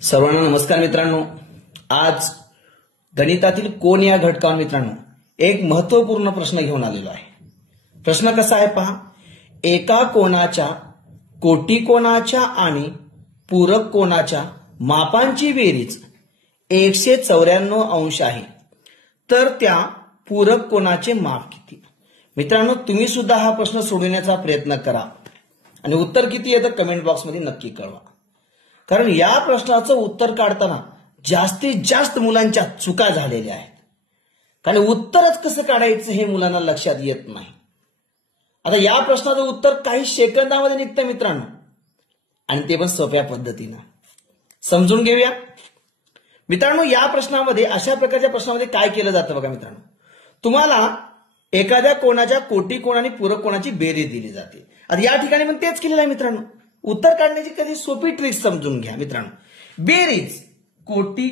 सर्वांना नमस्कार मित्रांनो। आज गणितातील कोण या घटकावर मित्रांनो एक महत्त्वपूर्ण प्रश्न घेऊन आलेलो आहे। प्रश्न कसा आहे पहा, एका कोनाच्या कोटी कोनाच्या आणि पूरक कोनाच्या मापांची बेरीज 194 अंश आहे, तर त्या पूरक कोनाचे माप किती? मित्रांनो तुम्ही सुद्धा हा प्रश्न सोडवण्याचा प्रयत्न करा आणि उत्तर किती येतं कमेंट बॉक्समध्ये नक्की कळवा। कारण या प्रश्नाचं उत्तर काढताना जास्तीत जास्त मुलांच्या चुका झालेल्या आहेत, कारण उत्तरच कसं काढायचं हे मुलांना लक्षात येत नाही। आता या प्रश्नाचं उत्तर काही सेकंदामध्ये निघतं मित्रांनो, आणि ते पण सोप्या पद्धतीने समजून घेऊया। मित्रांनो या प्रश्नामध्ये अशा प्रकारच्या प्रश्नामध्ये काय केलं जातं बघा मित्रांनो, तुम्हाला एखाद्या कोणाच्या कोटी कोण आणि पूरक कोणाची बेरीज दिली जाते। आता या ठिकाणी पण तेच केलेलं आहे मित्रांनो। उत्तर काढण्याची कधी सोपी ट्रिक समजून घ्या मित्रांनो। बेरीज कोटी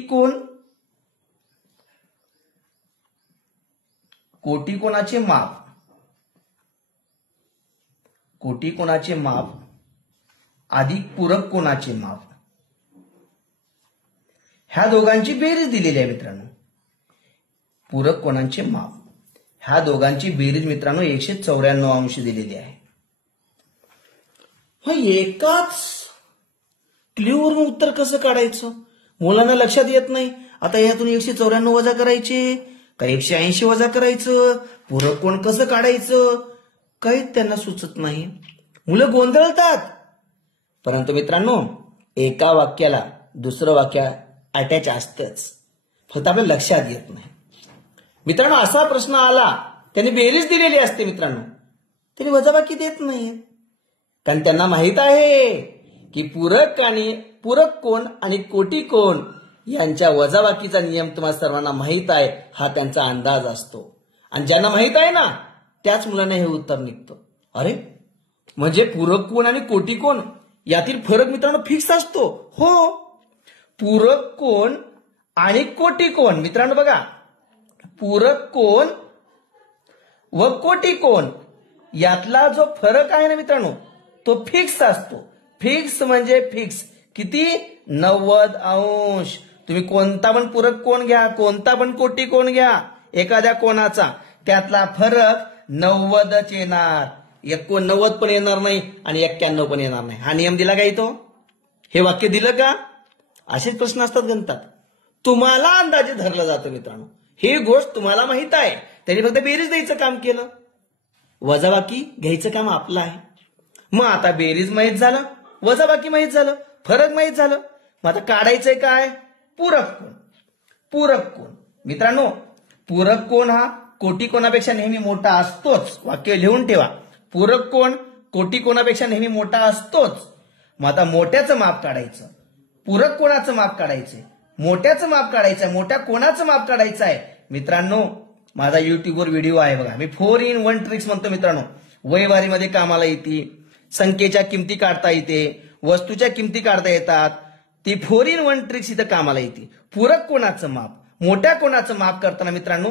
कोणाचे माप, कोटी कोणाचे माप अधिक पूरक कोणाचे माप, ह्या दोघांची बेरीज दिलेली आहे मित्रांनो। पूरक कोणाचे माप ह्या दोघांची बेरीज मित्रांनो 194 अंश दिलेली आहे। एकाच क्ल्यूवरून उत्तर कसं काढायचं मुलांना लक्षात येत नाही। आता यातून 194 वजा करायचे का 180 वजा करायचं, पूरक कोण कसं काढायचं काहीच त्यांना सुचत नाही, मुलं गोंधळतात। परंतु मित्रांनो एका वाक्याला दुसरं वाक्य अटॅच असतंच, फक्त आपल्या लक्षात येत नाही। मित्रांनो असा प्रश्न आला त्यांनी बेरीज दिलेली असते मित्रांनो, त्यांनी वजाबाकी देत नाही, कारण त्यांना माहित आहे की पूरक कोण आणि कोटी कोण यांच्या वजाबाकीचा नियम तुम्हाला सर्वांना माहित आहे, हा त्यांचा अंदाज असतो। आणि ज्यांना माहित आहे ना त्याच मुलांना हे उत्तर निघतं। अरे म्हणजे पूरक कोण आणि कोटी कोण यातील फरक मित्रांनो फिक्स असतो। हो, पूरक कोण आणि कोटी कोण मित्रांनो बघा, पूरक कोण व कोटी कोण यातला जो फरक आहे ना मित्रांनो तो फिक्स असतो। फिक्स म्हणजे फिक्स किती? 90 अंश। तुम्ही कोणता पण पूरक कोण घ्या, कोणता पण कोटी कोण घ्या, एखाद्या कोणाचा त्यातला फरक 90च येणार, 89 पण येणार नाही आणि 91 पण येणार नाही। हा नियम दिला का इथं? हे वाक्य दिलं का? असेच प्रश्न असतात गणितात, तुम्हाला अंदाजे धरलं जातं मित्रांनो। ही गोष्ट तुम्हाला माहित आहे, त्यांनी फक्त बेरीज द्यायचं काम केलं, वजाबाकी घ्यायचं काम आपलं आहे। मग आता बेरीज माहित झालं, वजाबाकी माहित झालं, फरक माहित झालं, मग आता काढायचंय काय? पूरक कोण। पूरक कोण मित्रांनो, पूरक कोण हा कोटी कोणापेक्षा नेहमी मोठा असतोच, वाक्य लिहून ठेवा। पूरक कोण कोटी कोणापेक्षा नेहमी मोठा असतोच। मग आता मोठ्याचं माप काढायचं, पूरक कोणाचं माप काढायचंय, मोठ्याचं माप काढायचंय, मोठ्या कोणाचं माप काढायचं आहे मित्रांनो। माझा युट्यूबवर व्हिडिओ आहे बघा, मी 4 in 1 ट्रिक्स म्हणतो मित्रांनो। वयवारीमध्ये कामाला येते, संख्येच्या किमती काढता येते, वस्तूच्या किमती काढता येतात, ती 4 in 1 ट्रिक्स इथं कामाला येते। पूरक कोणाचं माप, मोठ्या कोणाचं माप करताना मित्रांनो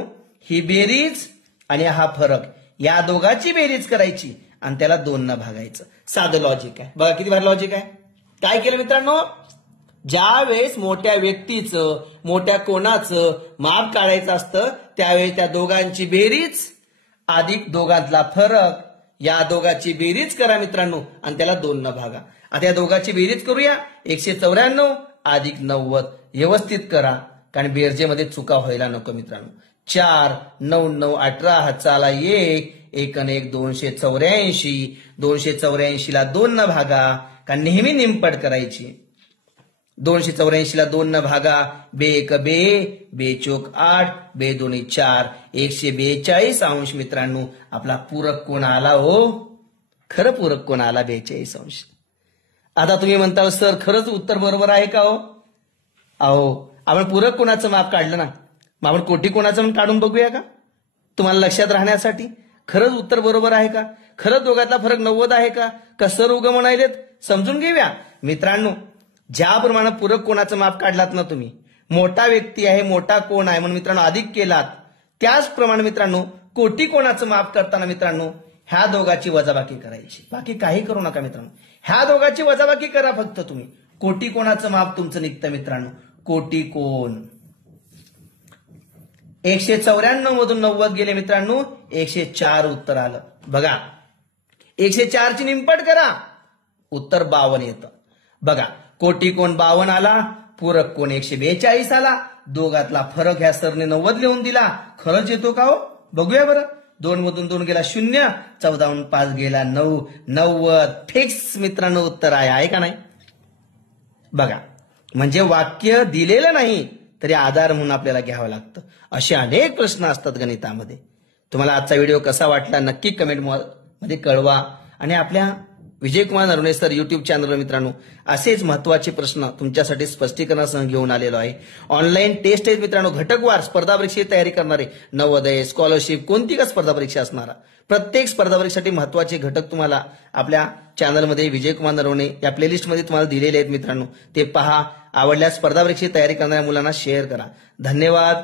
ही बेरीज आणि हा फरक या दोघांची बेरीज करायची आणि त्याला 2 न भागायचं। साधं लॉजिक आहे बघा, किती भारी लॉजिक आहे। काय केलं मित्रांनो, ज्या वेळेस मोठ्या व्यक्तीचं मोठ्या कोणाचं माप काढायचं असतं त्यावेळी त्या दोघांची बेरीज अधिक दोघांतला फरक या दोघांची बेरीज करा मित्रांनो आणि त्याला 2 न भागा। आता या दोघांची बेरीज करूया, 194 अधिक 90 व्यवस्थित करा, कारण बेरजेमध्ये चुका व्हायला नको मित्रांनो। 4 9 9 18 हाताला 1 1 आणि 1 284, 284 ला 2 न भागा, कारण नेहमी निमपट करायची। 284 ला 2 न भागा, बे 1 बे, बे चोक 8, बे 2 4, 142 अंश मित्रांनो आपला पूरक कोण आला। हो खरं पूरक कोण आला 42 अंश। आता तुम्ही म्हणता सर खरंच उत्तर बरोबर आहे का? हो अहो आपण पूरक कोणाचं माप काढलं ना, मग आपण कोटी कोणाचं पण काढून बघूया का तुम्हाला लक्षात राहण्यासाठी? खरंच उत्तर बरोबर आहे का? खरंच दोघातला फरक 90 आहे का सर उग म्हणायलेत? समजून घेऊया मित्रांनो। ज्याप्रमाणे पूरक कोणाचं माप काढलात ना तुम्ही, मोठा व्यक्ती आहे, मोठा कोण आहे म्हणून मित्रांनो अधिक केलात, त्याचप्रमाणे मित्रांनो कोटी कोणाचं माप करताना मित्रांनो ह्या दोघांची वजाबाकी करायची, बाकी काही करू नका मित्रांनो। ह्या दोघांची वजाबाकी करा फक्त तुम्ही, कोटी कोणाचं माप तुमचं निघतं मित्रांनो, कोटी कोण. 194 मधून 90 गेले मित्रांनो, 104 उत्तर आलं. बघा 104 ची निमपट करा, उत्तर 52 येतं. बघा कोटी कोण 52 आला, पूरक कोण 142 आला. दोघातला फरक ह्या सरने 90 लिहून दिला. खरंच येतो का हो? बघूया बरं. 2 मधून 2 गेला 0, 14 मधून 5 गेला 9, 90 फिक्स मित्रांनो उत्तर आहे का नाही? बघा म्हणजे वाक्य दिलेलं नाही तरी आधार म्हणून आपल्याला घ्यावं लागतं. असे अनेक प्रश्न असतात गणितामध्ये. तुम्हाला आजचा व्हिडिओ कसा वाटला नक्की कमेंट मध्ये कळवा. आणि आपल्या विजयकुमार नरवणे सर युट्यूब चॅनलवर मित्रांनो असेच महत्वाचे प्रश्न तुमच्यासाठी स्पष्टीकरणासह घेऊन आलेलो आहे. ऑनलाईन टेस्ट आहेत मित्रांनो, घटकवार स्पर्धा परीक्षेची तयारी करणारे, नवोदय, स्कॉलरशिप, कोणती का स्पर्धा परीक्षा असणारा, प्रत्येक स्पर्धा परीक्षेसाठी महत्वाचे घटक तुम्हाला आपल्या चॅनलमध्ये विजयकुमार नरवणे या प्लेलिस्टमध्ये तुम्हाला दिलेले आहेत मित्रांनो. ते पहा. आवडल्यास स्पर्धा परीक्षेची तयारी करणाऱ्या मुलांना शेअर करा. धन्यवाद.